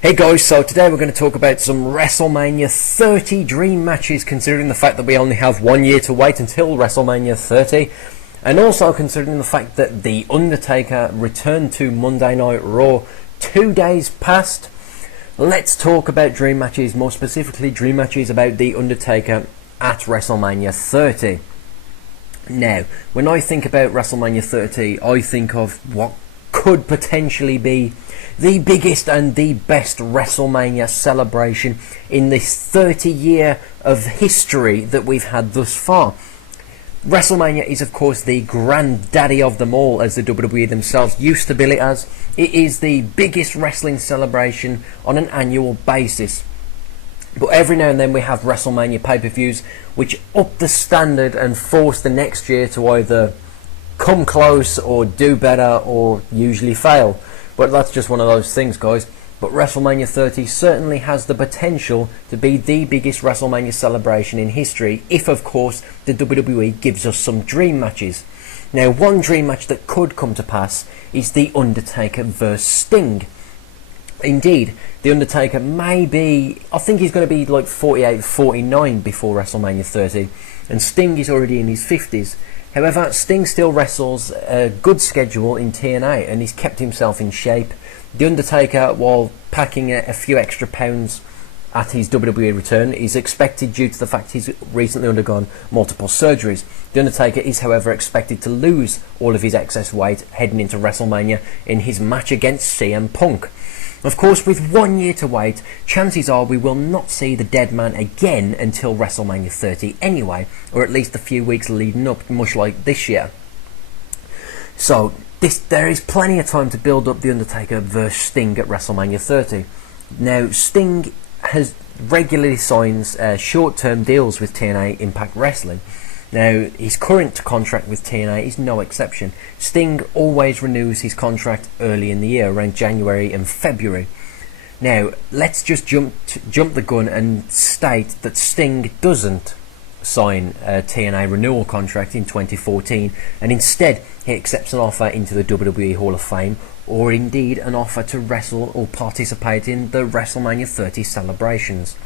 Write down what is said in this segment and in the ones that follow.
Hey guys, so today we're going to talk about some WrestleMania 30 dream matches, considering the fact that we only have 1 year to wait until WrestleMania 30, and also considering the fact that The Undertaker returned to Monday Night Raw 2 days past. Let's talk about dream matches, more specifically dream matches about The Undertaker at WrestleMania 30. Now, when I think about WrestleMania 30, I think of what could potentially be the biggest and the best WrestleMania celebration in this 30 year of history that we've had thus far. WrestleMania is of course the granddaddy of them all, as the WWE themselves used to bill it as. It is the biggest wrestling celebration on an annual basis. But every now and then we have WrestleMania pay-per-views which up the standard and force the next year to either come close or do better or usually fail. But that's just one of those things, guys. But WrestleMania 30 certainly has the potential to be the biggest WrestleMania celebration in history, if of course the WWE gives us some dream matches. Now, one dream match that could come to pass is The Undertaker vs Sting. Indeed, The Undertaker may be, I think he's going to be like 48, 49 before WrestleMania 30, and Sting is already in his 50s. However, Sting still wrestles a good schedule in TNA and he's kept himself in shape. The Undertaker, while packing a few extra pounds at his WWE return, is expected due to the fact he's recently undergone multiple surgeries. The Undertaker is, however, expected to lose all of his excess weight heading into WrestleMania in his match against CM Punk. Of course, with 1 year to wait, chances are we will not see the dead man again until WrestleMania 30 anyway, or at least a few weeks leading up, much like this year. So, there is plenty of time to build up The Undertaker vs Sting at WrestleMania 30. Now, Sting has regularly signs short-term deals with TNA Impact Wrestling. Now, his current contract with TNA is no exception. Sting always renews his contract early in the year, around January and February. Now, let's just jump the gun and state that Sting doesn't sign a TNA renewal contract in 2014, and instead he accepts an offer into the WWE Hall of Fame, or indeed an offer to wrestle or participate in the WrestleMania 30 celebrations.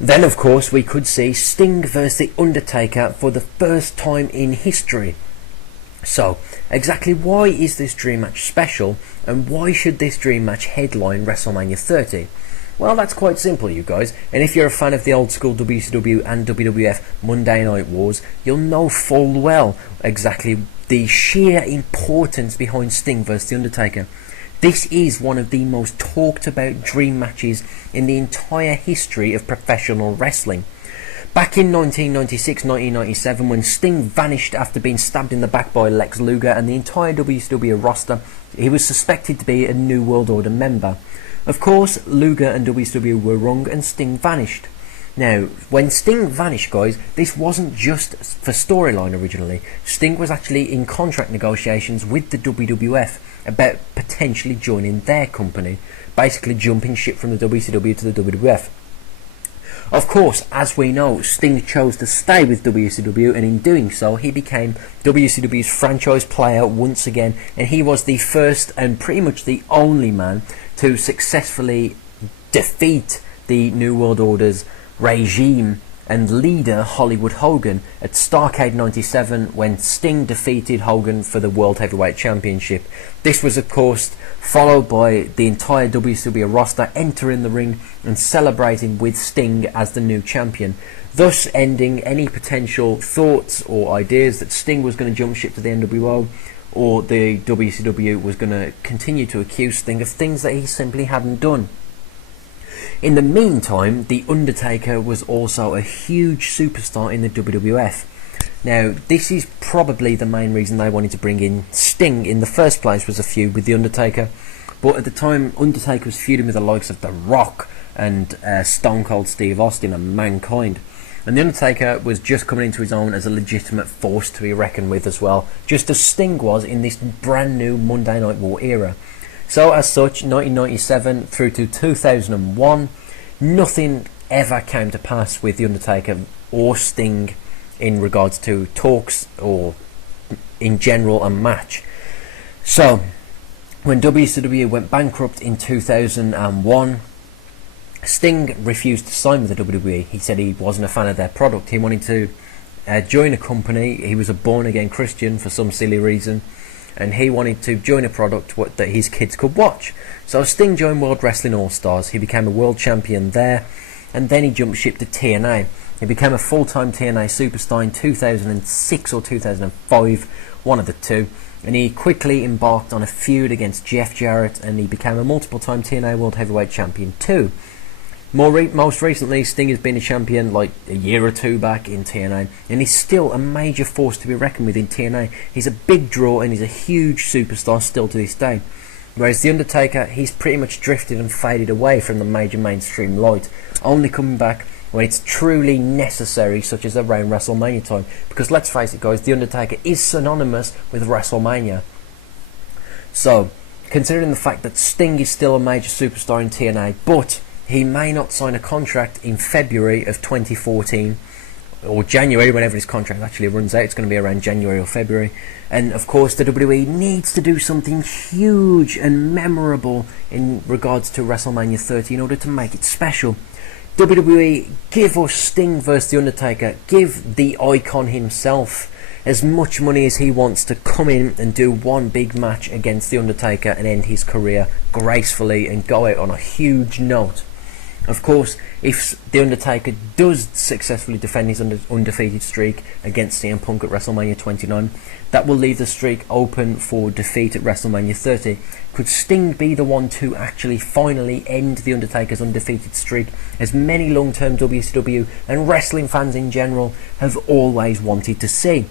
Then, of course, we could see Sting vs The Undertaker for the first time in history. So, exactly why is this dream match special, and why should this dream match headline WrestleMania 30? Well, that's quite simple, you guys, and if you're a fan of the old school WCW and WWF Monday Night Wars, you'll know full well exactly the sheer importance behind Sting vs The Undertaker. This is one of the most talked about dream matches in the entire history of professional wrestling. Back in 1996-1997, when Sting vanished after being stabbed in the back by Lex Luger and the entire WCW roster, he was suspected to be a New World Order member. Of course, Luger and WCW were wrong and Sting vanished. Now, when Sting vanished, guys, this wasn't just for storyline originally. Sting was actually in contract negotiations with the WWF about potentially joining their company, basically jumping ship from the WCW to the WWF. Of course, as we know, Sting chose to stay with WCW, and in doing so, he became WCW's franchise player once again, and he was the first and pretty much the only man to successfully defeat the New World Order's regime and leader Hollywood Hogan at Starrcade 97, when Sting defeated Hogan for the World Heavyweight Championship. This was of course followed by the entire WCW roster entering the ring and celebrating with Sting as the new champion, thus ending any potential thoughts or ideas that Sting was going to jump ship to the NWO, or the WCW was going to continue to accuse Sting of things that he simply hadn't done. In the meantime, The Undertaker was also a huge superstar in the WWF. Now, this is probably the main reason they wanted to bring in Sting in the first place, was a feud with The Undertaker. But at the time, Undertaker was feuding with the likes of The Rock and Stone Cold Steve Austin and Mankind. And The Undertaker was just coming into his own as a legitimate force to be reckoned with as well, just as Sting was in this brand new Monday Night War era. So as such, 1997 through to 2001, nothing ever came to pass with The Undertaker or Sting in regards to talks or in general a match. So When WCW went bankrupt in 2001, Sting refused to sign with the WWE. He said he wasn't a fan of their product. He wanted to join a company. He was a born-again Christian for some silly reason, and he wanted to join a product that his kids could watch. So Sting joined World Wrestling All-Stars. He became a world champion there, and then he jumped ship to TNA. He became a full-time TNA superstar in 2006 or 2005, one of the two, and he quickly embarked on a feud against Jeff Jarrett, and he became a multiple-time TNA World Heavyweight Champion too. Most recently, Sting has been a champion like a year or two back in TNA, and he's still a major force to be reckoned with in TNA. He's a big draw, and he's a huge superstar still to this day. Whereas The Undertaker, he's pretty much drifted and faded away from the major mainstream light, only coming back when it's truly necessary, such as around WrestleMania time. Because let's face it guys, The Undertaker is synonymous with WrestleMania. So, considering the fact that Sting is still a major superstar in TNA, but he may not sign a contract in February of 2014, or January, whenever his contract actually runs out. It's going to be around January or February. And of course the WWE needs to do something huge and memorable in regards to WrestleMania 30 in order to make it special. WWE, give us Sting vs The Undertaker. Give the icon himself as much money as he wants to come in and do one big match against The Undertaker and end his career gracefully and go out on a huge note. Of course, if The Undertaker does successfully defend his undefeated streak against CM Punk at WrestleMania 29, that will leave the streak open for defeat at WrestleMania 30. Could Sting be the one to actually finally end The Undertaker's undefeated streak, as many long-term WCW and wrestling fans in general have always wanted to see?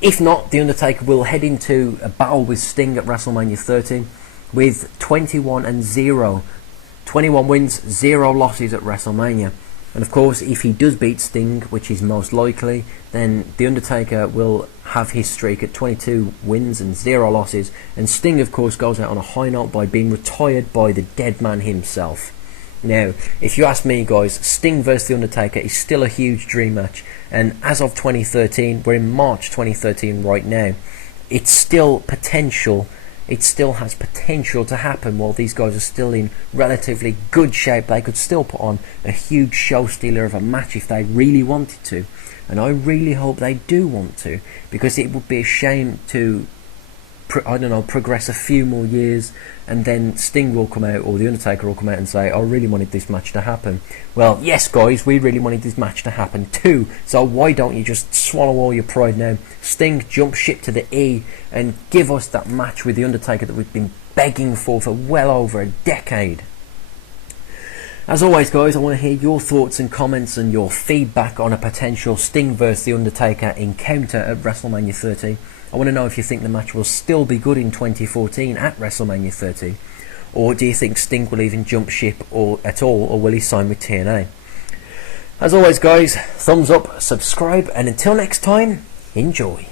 If not, The Undertaker will head into a battle with Sting at WrestleMania 30 with 21-0. 21 wins, 0 losses at WrestleMania. And of course, if he does beat Sting, which is most likely, then The Undertaker will have his streak at 22 wins and 0 losses. And Sting, of course, goes out on a high note by being retired by the dead man himself. Now, if you ask me guys, Sting vs The Undertaker is still a huge dream match. And as of 2013, we're in March 2013 right now, it's still potential. It still has potential to happen while these guys are still in relatively good shape. They could still put on a huge show stealer of a match if they really wanted to. And I really hope they do want to, because it would be a shame to progress a few more years and then Sting will come out, or The Undertaker will come out and say, I really wanted this match to happen. Well, yes guys, we really wanted this match to happen too, so why don't you just swallow all your pride now? Sting, jump ship to the E and give us that match with The Undertaker that we've been begging for well over a decade. As always guys, I want to hear your thoughts and comments and your feedback on a potential Sting vs The Undertaker encounter at WrestleMania 30. I want to know if you think the match will still be good in 2014 at WrestleMania 30, or do you think Sting will even jump ship at all, or will he sign with TNA? As always guys, thumbs up, subscribe, and until next time, enjoy.